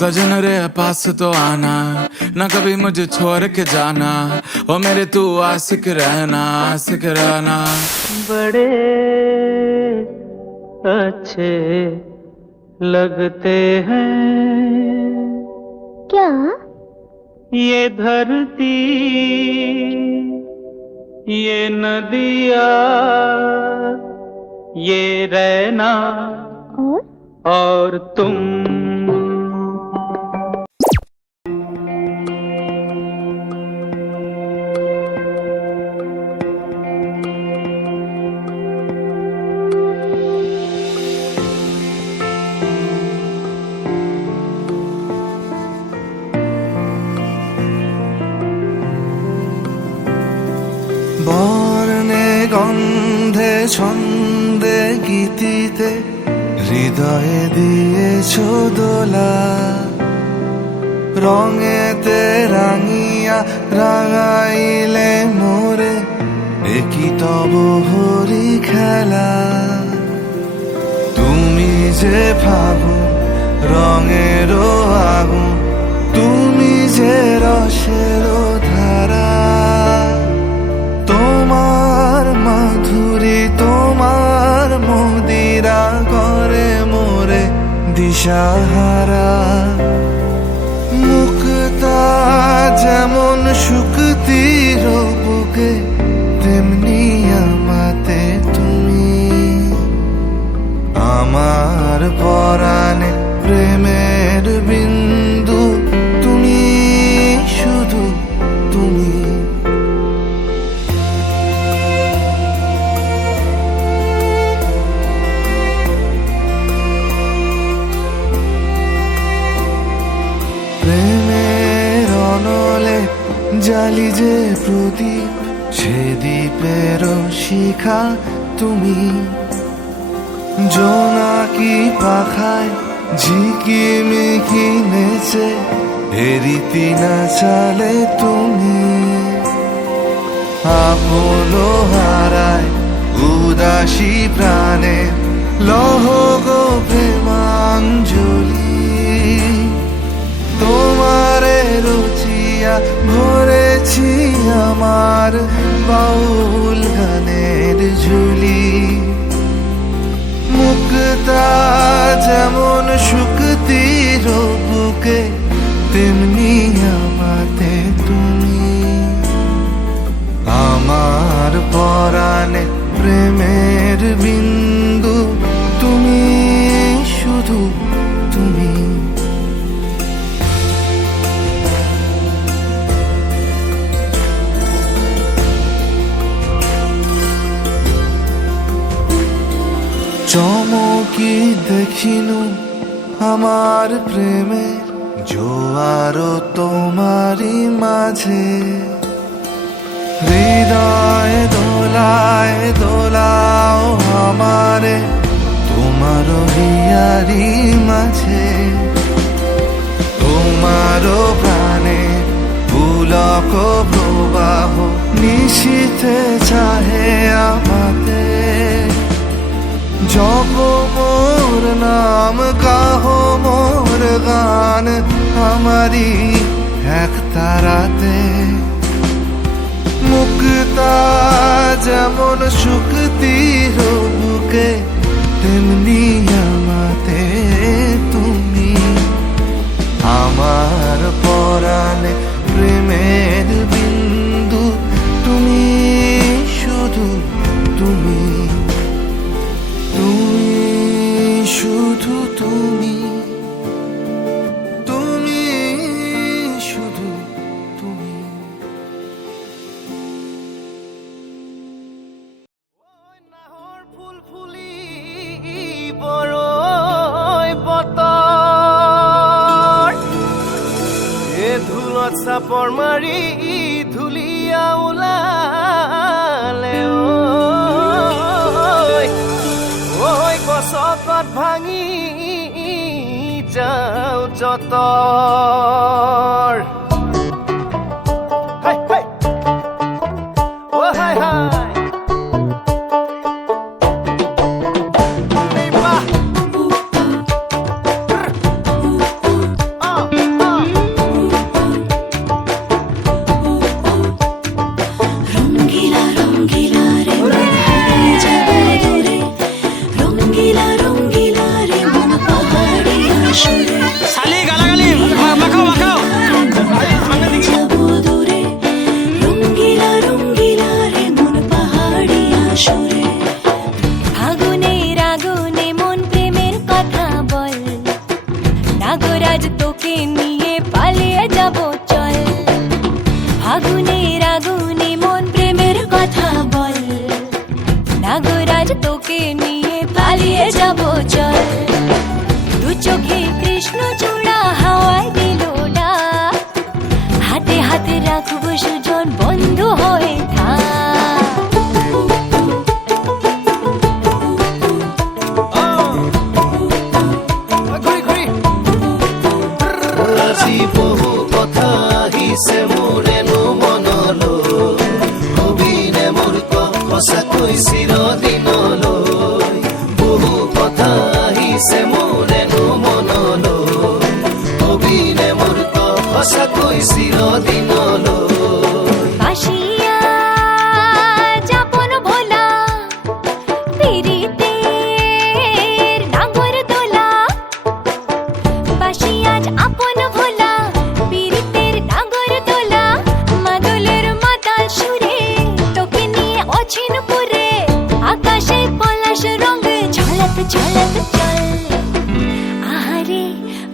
सजन रे पास तो आना, ना कभी मुझे छोड़ के जाना, ओ मेरे तू आशिक रहना, आशिक रहना। बड़े अच्छे लगते हैं क्या? ये धरती, ये नदिया, ये रहना और तुम। বর্ণে গন্ধে ছন্দে গীতিতে হৃদয়ে দিয়েছ দোলা, রঙেতে রাঙিয়া রাঙাইলে মোরে একই তব হরি খেলা। তুমি যে ফাগুন রঙেরও আগুন, তুমি যে রসেরও ধারা, তোমার মাধুরী তোমার মদিরা করে মোরে দিশাহারা। মুক্তা যেমন শুকতির বুকে, তেমনি আমাতে তুমি। আমার পরাণে প্রেমের বিন্দু, তুমি শুধু তুমি। প্রেমের অনলে জালি যে প্রদীপ, সে দ্বীপের শিখা তুমি। জোনাকি পাখায় ঝিকিমিকি নেচে হেরিতি না চালে তুমি। আপন হারায় উদাসী প্রাণে লহ গো প্রেমাঞ্জলি। তোমারে রুচিয়া ভরেছি আমার বাউল গানের ঝুলি। মুক্তা যেমন শুকতির বুকে, তেমনি আমাতে তুমি। আমার পরাণে প্রেমের বিন্দু, তুমি শুধু তুমি। চমকি দেখিনু আমার প্রেমে জোয়ার তোমারই মাঝে। হৃদয় দোলায় দোলাও আমারে তোমার হিয়ারি মাঝে। তোমার প্রাণে পুলক প্রবাহ নিশীথে চাহে আমাতে। জপ মোর নাম কাহো মোর গান, আমারি এক তারাতে। মুক্তা যেমন শুকতির বুকে, তেমনি আমাতে তুমি। আমার পরাণে প্রেমের বিন্দু, তুমি শুধু তুমি। তুমি শুধু তুমি, তুমি শুধু তুমি। নাহৰ ফুল ফুলি বৰৈ বতৰ, এ ধুলত চাপৰ মাৰি ধুলীয়া ওলালে। গছত ভাঙি যাওঁ যতৰ। অ' হাই হাই আজ তোকে নিয়ে পালিয়ে যাব চল দু চোখে কৃষ্ণ চূড়া হাওয়ায় দিল না হাতে হাতে রাখবো সুজন বন্ধু হয়ে থাক ঘুরি ঘুরি আজি বহু কথা আহিছে মোৰেনো মনলৈ কবিনে মোৰ সঁচাকৈ চিৰদিনলৈ বহু কথা আহিছে মোৰেনো মনলৈ কবিনে মোৰ সঁচাকৈ চিৰদিনলৈ বাসিয়া যাপন ভোলা পিরিতের নাগর দোলা বাসিয়া আপন ভোলা পিরিতের নাগর দোলা মাদলের মাতাল সুরে তোকে নিয়ে অছিন পুরে আকাশে পলাশ রঙ ঝলক ঝলক চল আহারে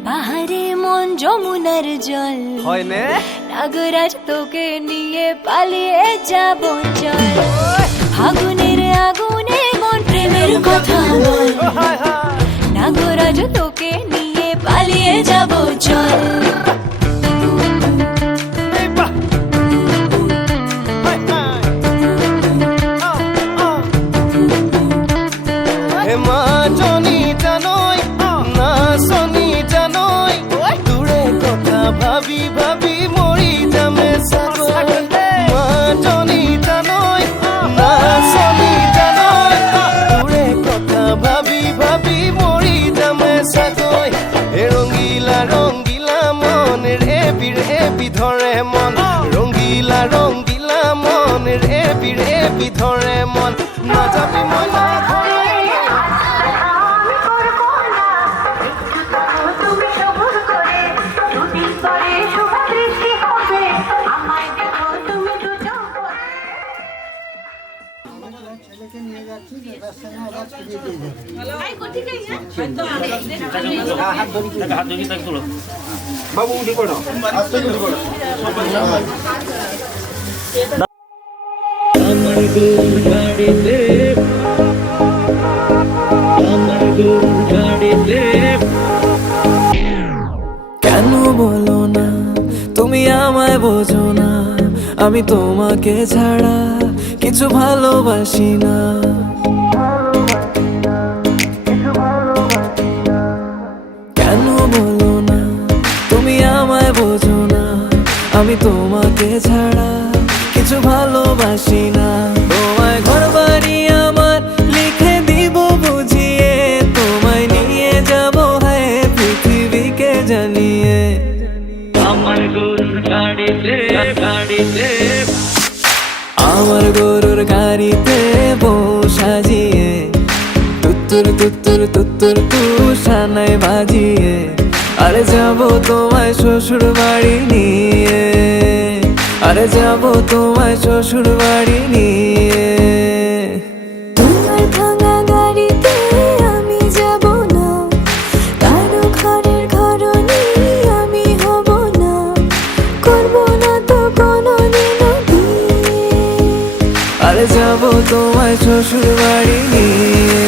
বাহারে মন যমুনার জল হয় নে নাগরাজ তোকে নিয়ে পালিয়ে যাব চল ফাগুনের আগুনে মন প্রেমের কথা বল হায় হায় নাগরাজ তোকে নিয়ে পালিয়ে যাব চল এই বাহ হায় হায় হে মা জনি জানই না শনি জানই দূরে কথা ভাবি ভাবি মরি যামে সাগর মা জনি জানই না শনি জানই দূরে কথা ভাবি ভাবি মরি যামে সাগর হে রঙ্গিলা রঙ্গিলা মন রে বিধরে মন রঙ্গিলা রঙ্গিলা মন রে বিধরে মন না যাবি মই না ঘরে তুমি সবুর করে দুদিন পরে শুভ দৃষ্টি হবে আমায় দেখো তুমি দুটো করে কেন বলো না তুমি আমায় বোঝো না আমি তোমাকে ছাড়া কিছু ভালোবাসি না কেন বলো না তুমি আমায় বোঝো না আমি তোমাকে ছাড়া কিছু ভালোবাসি না তোমায় ঘর বাড়ি আমার লিখে দিব বুঝিয়ে তোমায় নিয়ে যাব হ্যাঁ পৃথিবীকে জানিয়ে আমার গরুর গাড়িতে বউ সাজিয়ে তুত্তুর তুত্তুর তুত্তুর তু সানায় বাজিয়ে আরে যাব তোমায় শ্বশুর বাড়ি নিয়ে আরে যাব তোমায় শ্বশুর বাড়ি নিয়ে তোমার ভাঙা গাড়িতে আমি যাব না কারো ঘরের ঘরনি আমি হব না করব না তো কোনোদিনও বিয়ে আরে যাব তোমায় শ্বশুর বাড়ি নিয়ে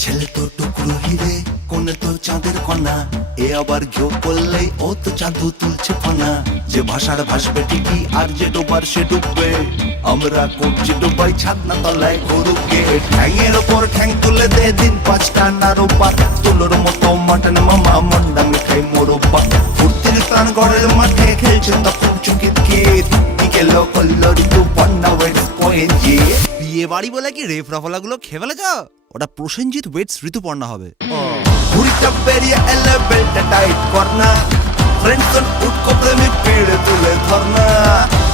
ছেলে তো টুকরো হিরে কোনে তো চাঁদের কন্যা এ আবার ঘেউ করলেই ও তো চাঁদু তুলছে ফনা যে ভাষার ভাসবে ঠিকই আর যে ডোবার সে ডুববে আমরা করছি ডুবাই ছাদনা তলায় গরুকে ঠ্যাংয়ের ওপর ঠ্যাং তুলে দে দিন পাঁচটা নারো পাত তুলোর মতো মাটন মামা মন্ডা মিঠাই মোরব্বা ফুর্তির পাকিস্তান গড়ের মাঠে খেলছে তখন চুকিত কিত বিকেলো করলো ঋতুপর্ণা ওয়েটস পয়েন্ট জি। বিয়ে বাড়ি বলে কি রেফ রাফলাগুলো খেয়ে ফেলেছ? ওটা প্রসেনজিৎ ওয়েটস ঋতুপর্ণা হবে। ঘুড়িটা বেরিয়ে এলে বেল্টটা টাইট করনা, ফ্রেন্ডসন উঠকো প্রেমিক পিড়ে তুলে ধরনা।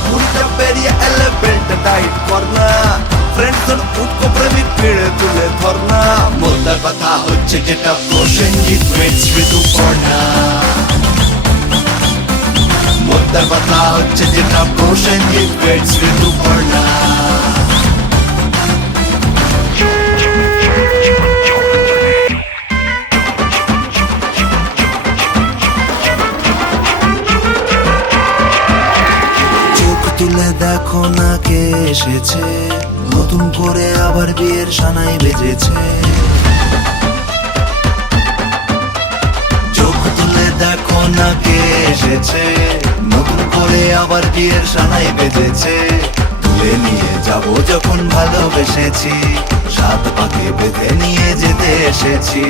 ঘুড়িটা বেরিয়ে এলে বেল্টটা টাইট করনা, ফ্রেন্ডসন উঠকো প্রেমিক পিড়ে তুলে ধরনা। মোদ্দা কথা হচ্ছে যেটা প্রসেনজিৎ ওয়েটস ঋতুপর্ণা, মোদ্দা কথা হচ্ছে যেটা প্রসেনজিৎ ওয়েটস ঋতুপর্ণা। তুলে দেখো না কে এসেছে, নতুন করে আবার বিয়ের সানাই বেজেছে। চোখ তুলে দেখো না কে এসেছে, নতুন করে আবার বিয়ের সানাই বেজেছে। তুলে নিয়ে যাব যখন ভালোবেসেছি, সাত পাকে বেঁধে নিয়ে যেতে এসেছি।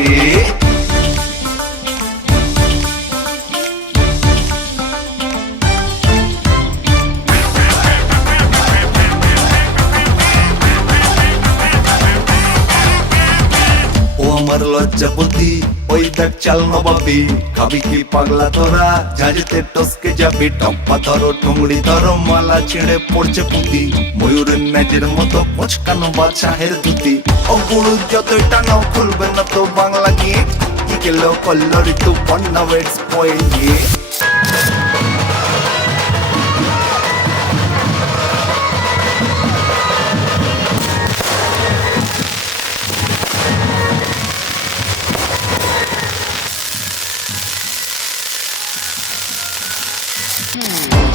আমার লজ্জাপতি ওই দেখ চাল নবাবি, খাবি কি পাগলা তোরা ঝাঁঝতে টসকে যাবি। টপ্পা ধরো ঠুংড়ি ধরো মালা ছিঁড়ে পড়ছে পুঁতি, ময়ূরের ন্যাজের মতো পচকানো বাছাহের ধুতি। ও গুরু যতই টানাও খুলবে না তো বাংলা গিয়ে, কি গেলো করলো ঋতুপর্ণা ওয়েটস পয়েন্ট গিয়ে।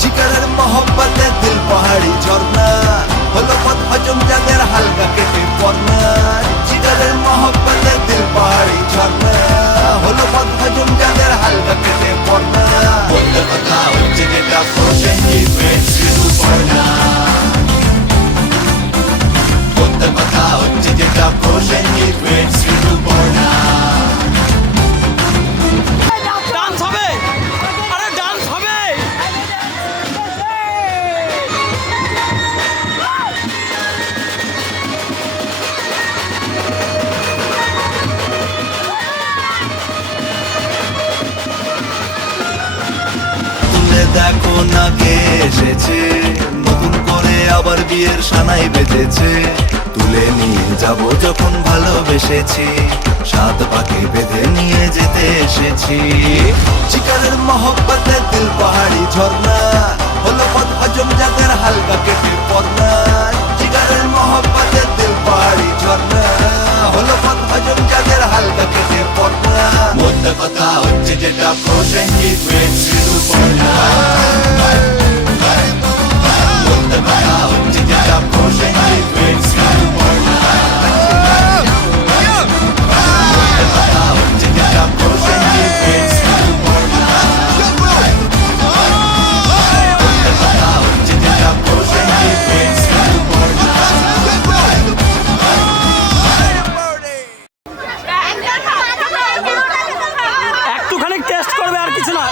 জিগরের মোহব্বতে দিল পাহাড়ি ঝর্ণা, হলো পথ হজম যাদের হালকা কেটে পড়না। জিগরের মোহব্বতে দিল পাহাড়ি ঝর্ণা, হলো পথ হজম যাদের হালকা কেটে পড়না। বলতে কথা হচ্ছে যেটা প্রসেনজিৎ ওয়েটস ঋতুপর্ণা, বলতে কথা হচ্ছে যেটা প্রসেনজিৎ ওয়েটস ঋতুপর্ণা। ডান্স হবে, আরে ডান্স হবে। তুলে দেখো না কে এসেছে, নতুন করে আবার বিয়ের সানাই বেজেছে। তুলে নিয়ে যাব যখন ভালোবেসেছি, সাত পাকে বেঁধে নিয়ে যেতে এসেছি। চিকারের মহব্বতে দিল পাহাড়ি ঝর্ণা, হলো পথ হজম যাদের হালকা কেটে পড়না। চিকারের মহব্বতে দিল পাহাড়ি ঝর্ণা, হলো পথ হজম যাদের হালকা কেটে পড়না। মোদ্দা কথা হচ্ছে যেটা প্রসেনজিৎ ওয়েটস ঋতুপর্ণা, মোদ্দা কথা হচ্ছে যেটা প্রসেনজিৎ ওয়েটস ঋতুপর্ণা, মোদ্দা কথা হচ্ছে যেটা প্রসেনজিৎ ওয়েটস ঋতুপর্ণা, মোদ্দা কথা হচ্ছে যেটা প্রসেনজিৎ ওয়েটস ঋতুপর্ণা। একটুখানি টেস্ট করবে আর কিছু না।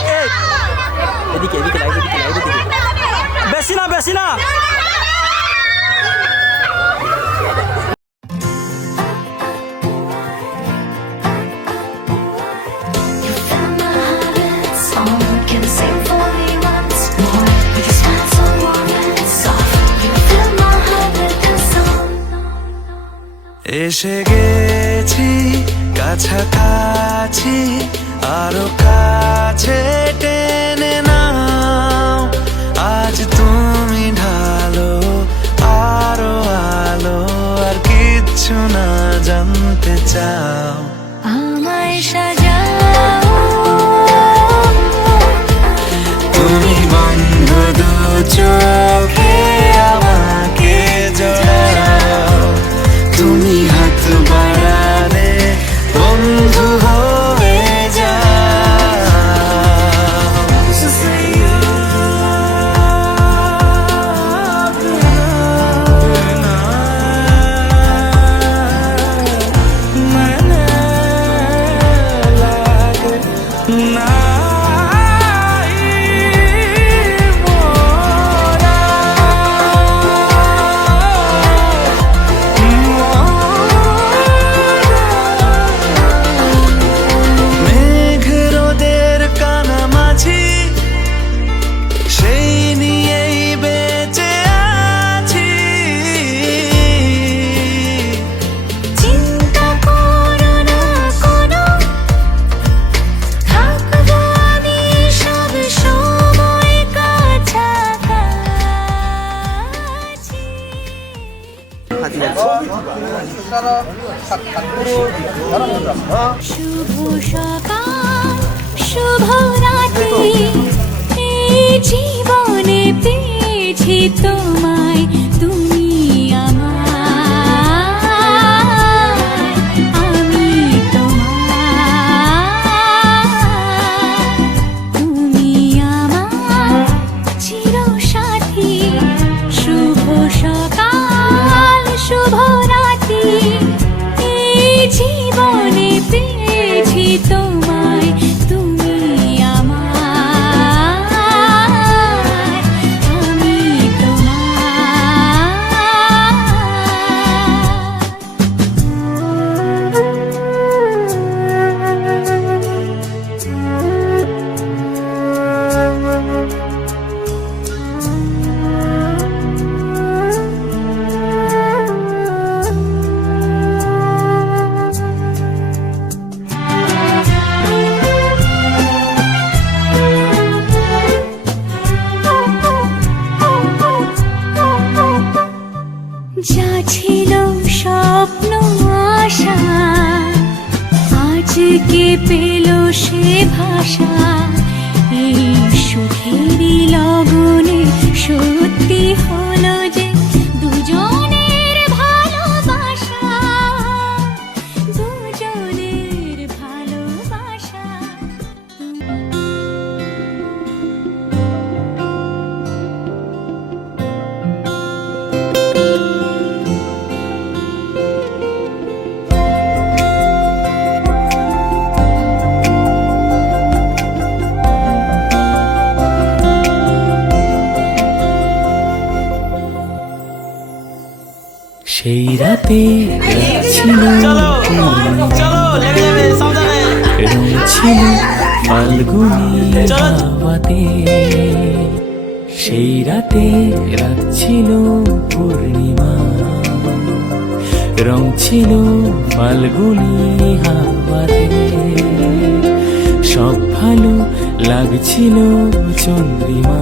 এদিকে এদিকে লাইট এদিকে লাইট এদিকে, বেশি না বেশি না। এসে গেছি কাছাকাছি, আরো কাছে টেনে নাও। আজ তুমি ঢালো আরো আলো, আর কিচ্ছু না জানতে চাও। আমায় সাজাও, তুমি বন্ধ দু চোখে আমাকে জড়াও, তুমি হাত বাড়ালে বন্ধু হয়ে যাও। শুভ সকাল শুভ রাত্রি এই জীবনে পেয়েছি তোমায় তুমি আমার আমি তোমার তুমি আমার চিরসাথী শুভ সকাল শুভ রাত্রি এই জীবনে পেয়েছি তোমায় তুমি আমার আমি যা ছিল স্বপ্ন আশা আজকে পেল সে ভাষা এই সুখেরই লগনে সত্যি হলো যে দুজনের ভালোবাসা দুজনের ভালোবাসা সেই রাতে ছিল চলো চলো লেগে যাবে সাবধানে। রং ছিল ফাল্গুনি হাওয়াতে সেই রাতে রাত ছিল পূর্ণিমা রং ছিল ফাল্গুনি হাওয়াতে সব ভালো লাগছিল চন্দ্রিমা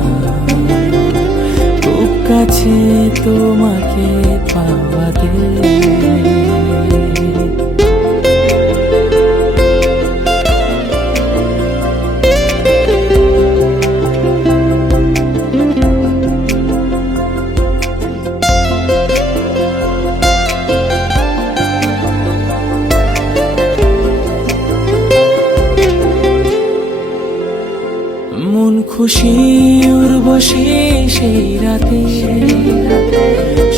খুব কাছে তোমাকে পাওয়াতে মন খুশি উর্বশী সেই রাতে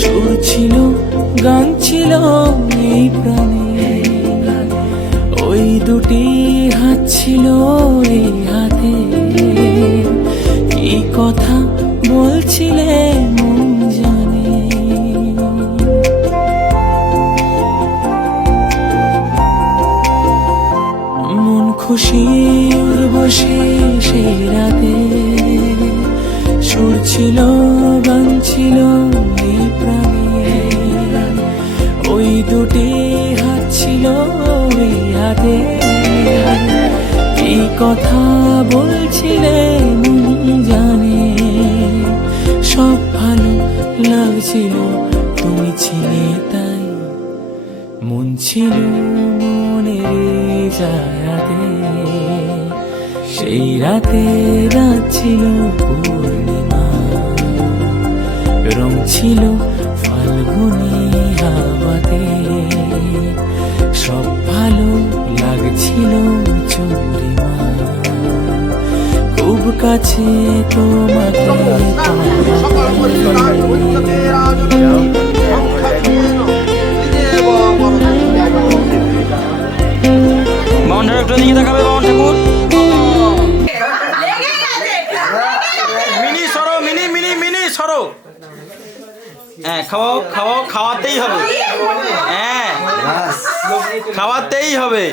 সুর ছিল গান ছিল এই প্রাণে ওই দুটি হাত ছিল এই হাতে কি কথা বলছিলে মন জানে মন খুশি উর্বশী সেই রাতে সুর ছিল গান ছিল এই প্রাণে ওই দুটি হাত ছিল এই হাতে কি কথা বলছিলে মন জানে সব ভালো লাগছিল তুমি ছিলে তাই মন ছিল মনের জায়গাতে সেই রাতে রাত ছিল পূর্ণিমা রং ছিল ফাল্গুনি হাওয়াতে সব ভালো লাগছিল চন্দ্রিমা খুব কাছে তোমাকে বাউন ঠাকুর একটু দিকে দেখাবে বাউন ঠাকুর মিনি সরো মিনি মিনি মিনি সরো হ্যাঁ খাওয়াও খাওয়াও খাওয়াতেই হবে হ্যাঁ খাওয়াতেই হবে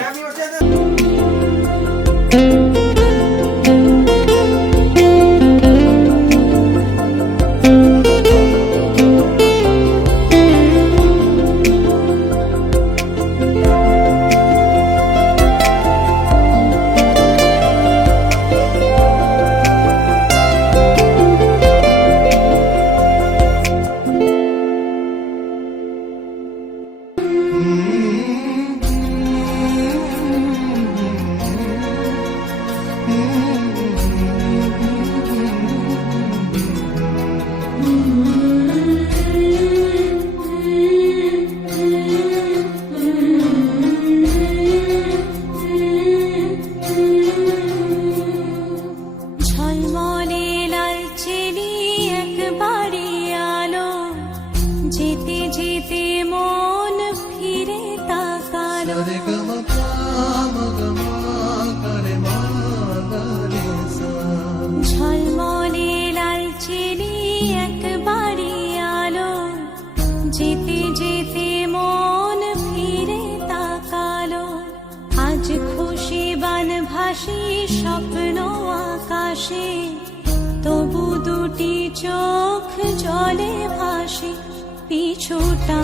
চোখ জলে ভাসে পিছুটা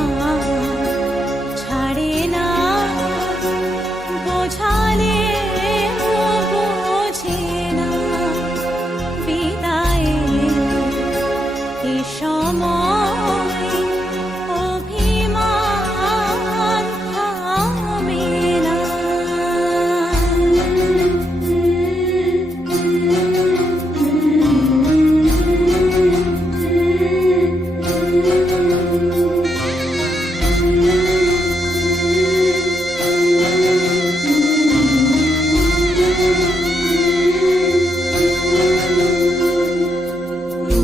ছাড়ে না বোঝালে বোঝে না বিদায় এ সময় অভিমান থামে না।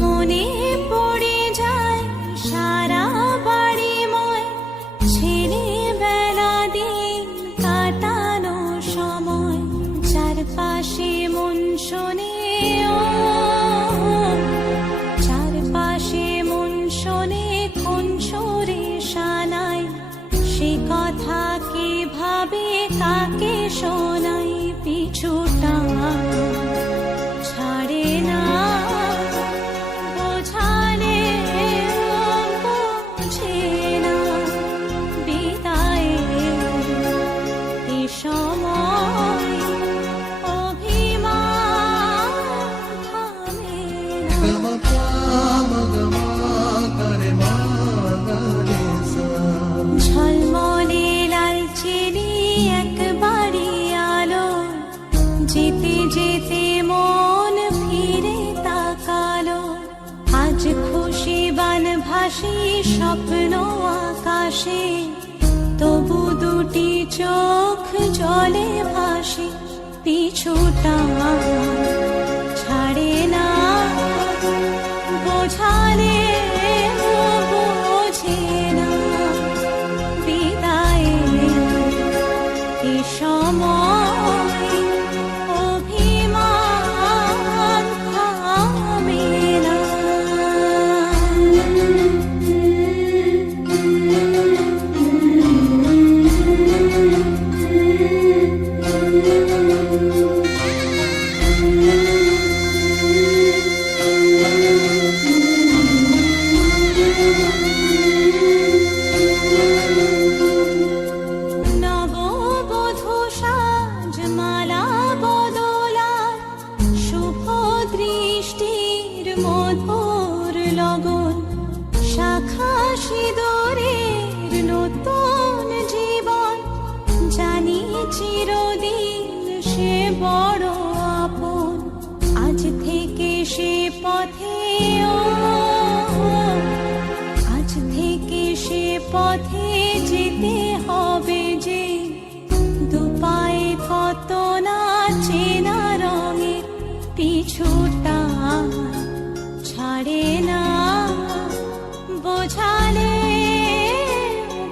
মনে পড়ে যায় সারা বাড়িময় ছেলেবেলা দিন কাটানো সময় চারপাশে মন শোনে চারপাশে মন শোনে কোন সুরে শানাই সে কথা কে ভাবে কাকে শোনাই পিছুটা ছাড়ে না বোঝালে বোঝে না বিদায় এ সময় অভিমান থামে না। ঝলমলে লালচেলি একবারই আলো যেতে যেতে মন ফিরে তাকালো আজ খুশি বান ভাসি স্বপ্ন আকাশে তবু দুটি চোখ জলে ভাসে পিছুটা ছাড়ে না বোঝালে বোঝে না বিদায় এ সময় অভিমান থামে না। নববধূ সাজমালা বদলার শুভ দৃষ্টির মধুর লগন শাখা সিঁদুরের নতুন জীবন জানি চিরদিন সে বড় আপন আজ থেকে সে পথে আজ থেকে সে পথে যেতে হবে যে দুপায়ে কত না চেনা রঙের পিছুটা ছাড়ে না বোঝালে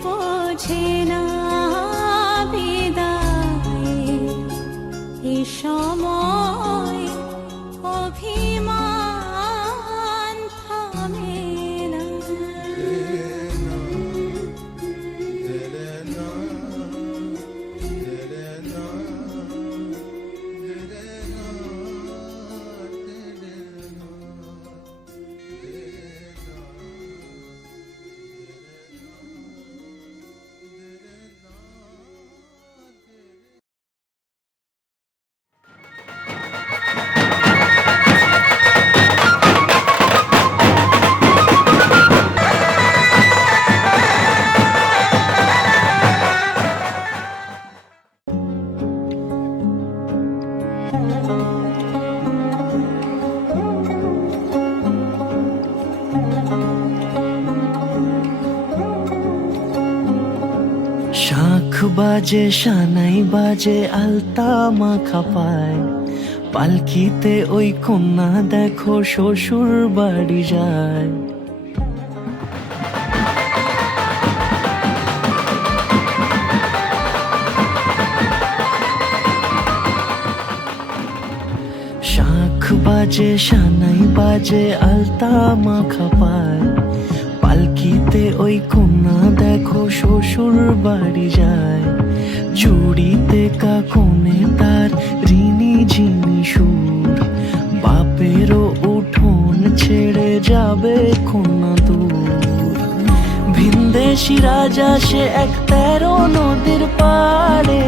বোঝে না বিদায় এ সময় অভিমান থামে না। শাখ বাজে সানাই বাজে আলতা মাখা পায় পালকিতে ওই কন্যা দেখো শ্বশুর বাড়ি যায় শাখ বাজে সানাই বাজে আলতা মাখা পায় পালকিতে ওই কন্যা দেখো শ্বশুর বাড়ি যায় চুড়িতে কাকনে তার ঋণী ঝিনি সুর বাপেরও উঠোন ছেড়ে যাবে কন্যা দূর। ভিনদেশি রাজা সে এক 13 নদীর পাড়ে,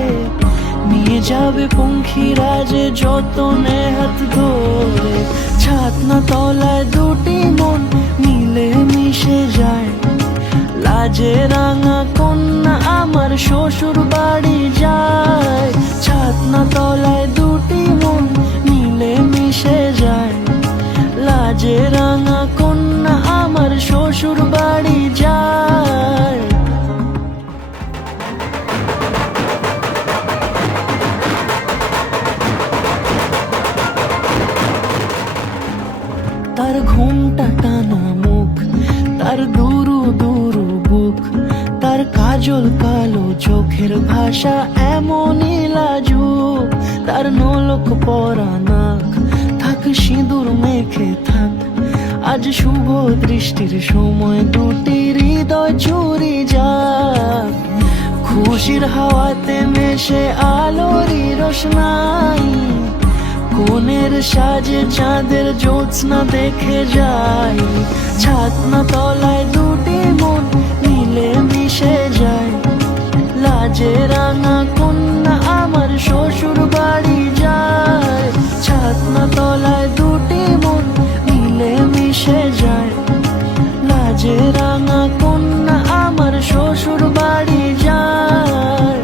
নিয়ে যাবে পঙ্খী রাজে যতনে হাত ধরে। ছাতনা তলায় দুটি মন মিলে মিশে যায়, লাজে রাঙা কন্যা আমার শ্বশুর বাড়ি যায়। ছাতনা তলায় দুটি মন মিলে মিশে যায়, লাজে রাঙা কন্যা আমার শ্বশুর বাড়ি যায়। তার ঘুমটা টানা মুখ, তার দুরু দুরু বুক, তার কাজল কালো চোখের ভাষা এমনই লাজুক। তার নোলক পরা নাক, থাক সিঁদুর মেখে থাক, আজ শুভ দৃষ্টির সময় দুটি হৃদয় চুরি যাক। খুশির হাওয়াতে মেশে আলোরই রোশনাই, কোণের সাজে চাঁদের জ্যোৎস্না দেখে যাই। ছাতনা তলায় দুটি মন মিলে মিশে যায়, লাজে রাঙা কন্যা আমার শ্বশুর বাড়ি যায়। ছাতনা তলায় দুটি মন মিলে মিশে যায়, লাজে রাঙা কন্যা আমার শ্বশুর বাড়ি যায়।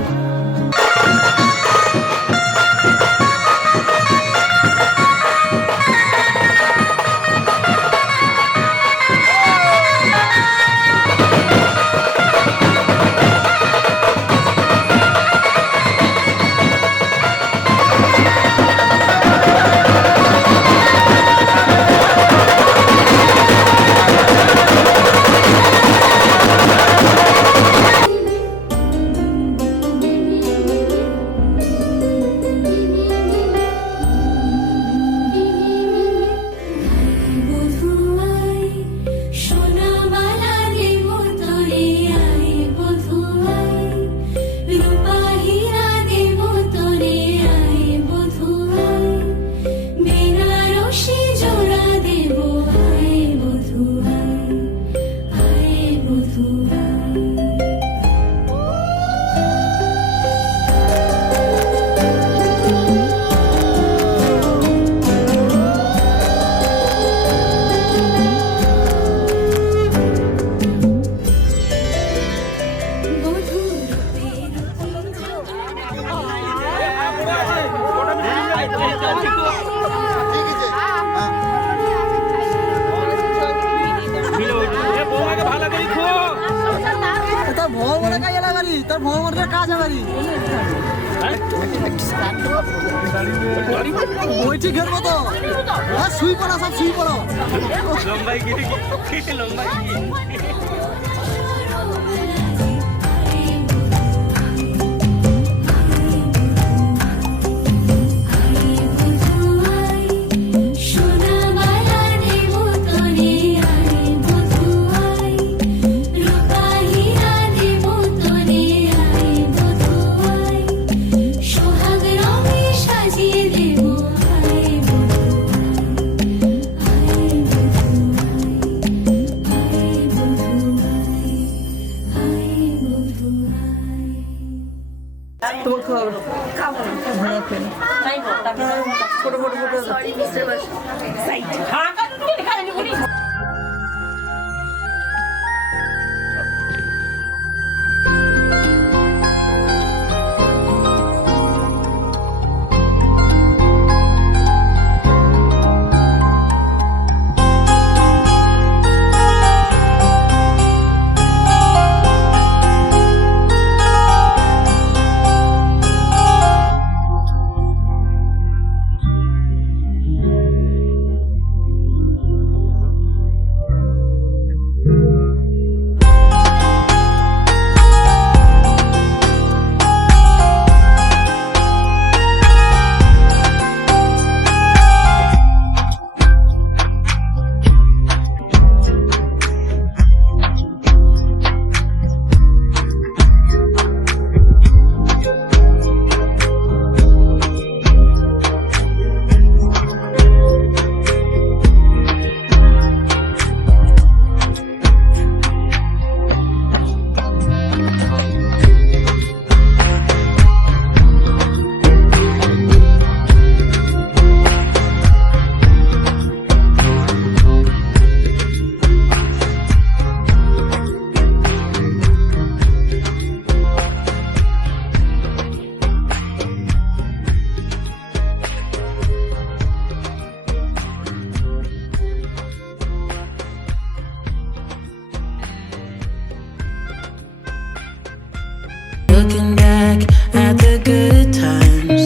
Looking back at the good times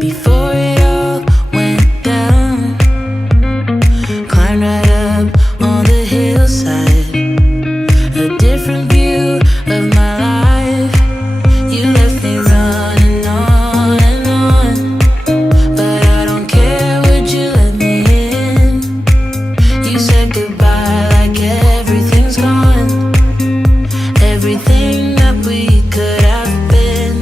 before it all went down. Climbed right up on the hillside, a different view of my life. You left me running on and on, but I don't care, would you let me in? You said goodbye like everything's gone, everything that we could have been.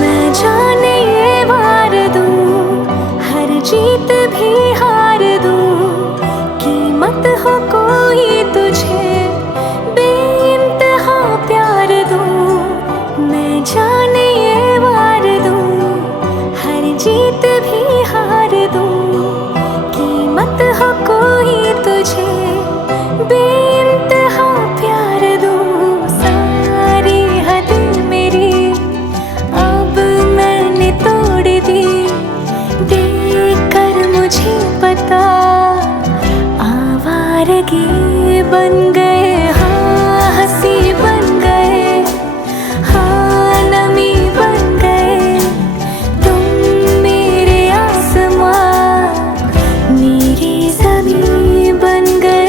मैं जाने ये वार दूं, हर जीत भी हार दूं, कीमत हो कोई तुझे बेइंतहा प्यार दूं। मैं जाने ये वार दूं, हर जीत भी हार दूं, कीमत हो कोई तुझे बेइंतहा प्यार दूं। सारी हद मेरी अब मैंने तोड़ दी, देखकर मुझे पता आवारगी बन गए, हाँ हंसी बन गए, हाँ नमी बन गए। तुम मेरे आसमां, मेरी ज़मीं बन गए।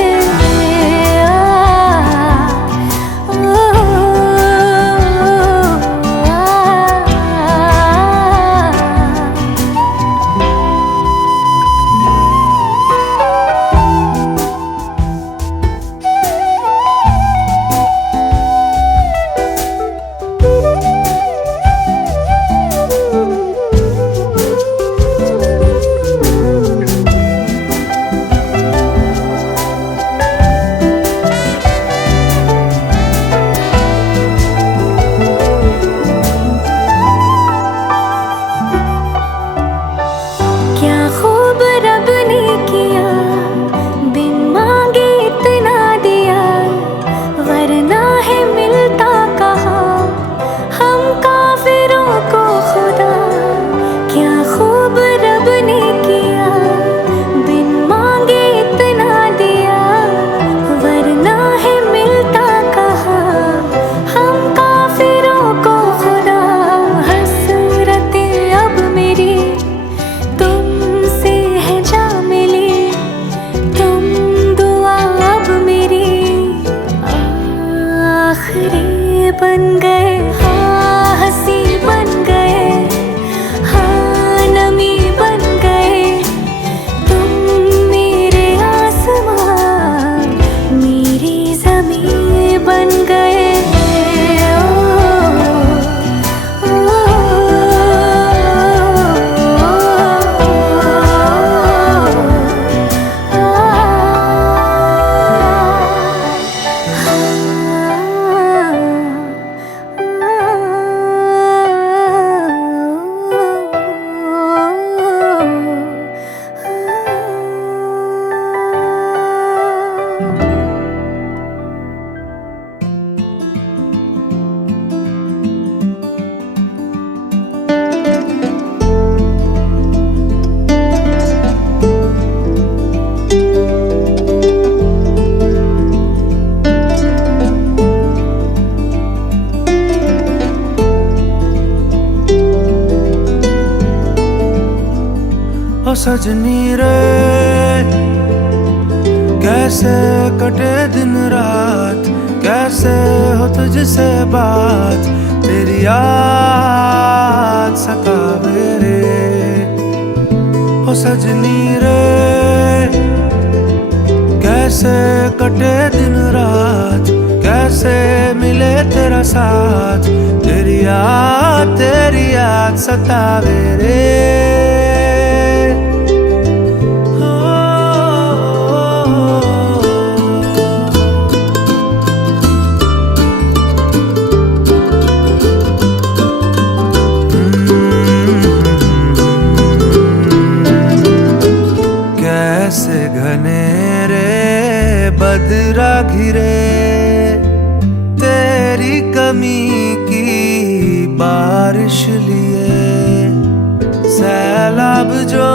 क्या खूब रब ने किया, बिन मांगे इतना दिया, वरना है मिलता कहाँ हम काफिरों को खुदा। क्या खूब रब ने किया, बिन मांगे इतना दिया, वरना है मिलता कहाँ हम काफिरों को खुदा। हसरतें अब मेरी तुमसे है जा मिली, तुम दुआ अब मेरी आखिरी बन गए, हाँ हंसी बन गए, हाँ नमी बन गए। तुम मेरे आसमां, मेरी ज़मीं बन गए। ओ सजनी रे, कैसे कटे दिन रात, कैसे हो तुझसे बात, तेरी याद सतावे रे। ओ सजनी रे, कैसे कटे दिन रात, कैसे मिले तेरा साथ, तेरी याद सतावे रे। बदरा घिरे तेरी कमी की बारिश लिए सैलाब जो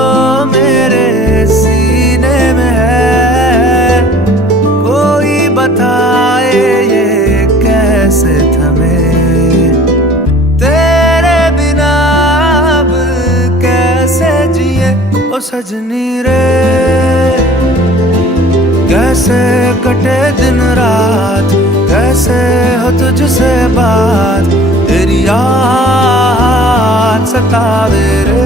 मेरे सीने में है, कोई बताए ये कैसे थमे। तेरे बिना अब कैसे जिए ओ सजनी रे, कैसे कटे दिन रात, कैसे हो तुझसे बात, तेरी याद सतावे रे।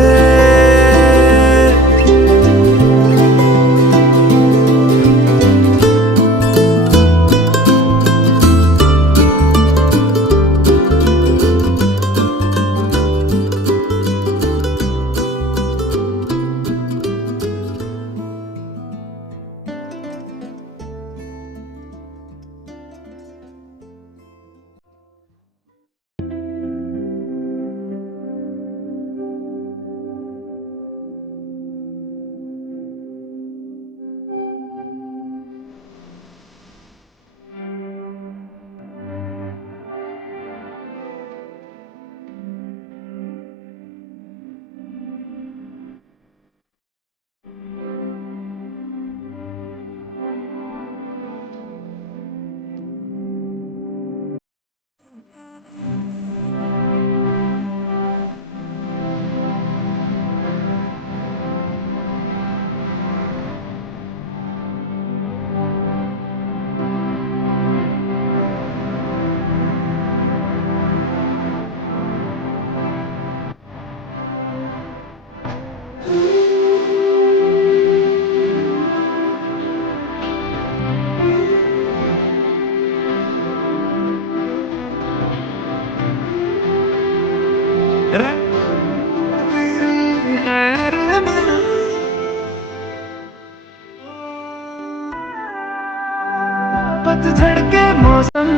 पतझड़ के मौसम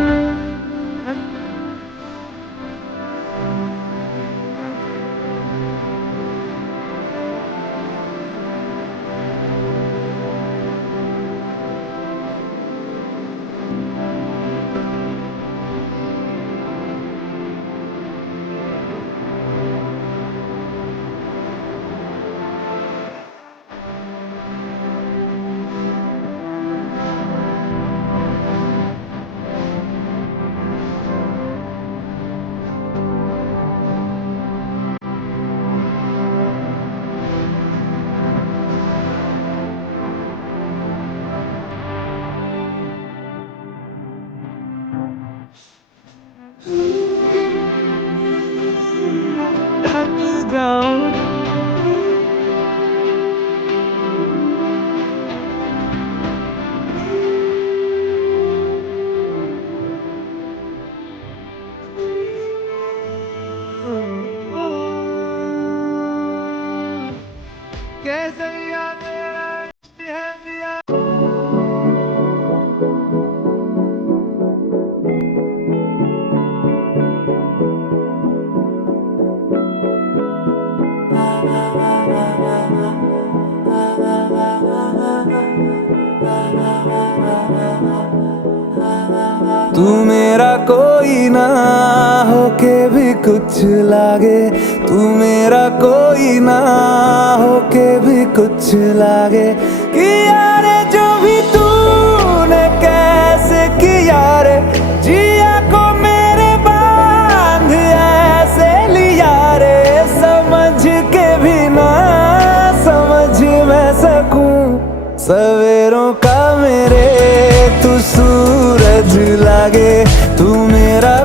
तू मेरा कोई ना होके भी कुछ लागे, तू मेरा कोई ना होके भी कुछ लागे। किया रे जो भी तूने कैसे किया रे, जिया को मेरे बांध ऐसे लिया रे। समझ के भी ना समझ मैं सकूं सवेरों का मेरे तू सूरज लागे, तू मेरा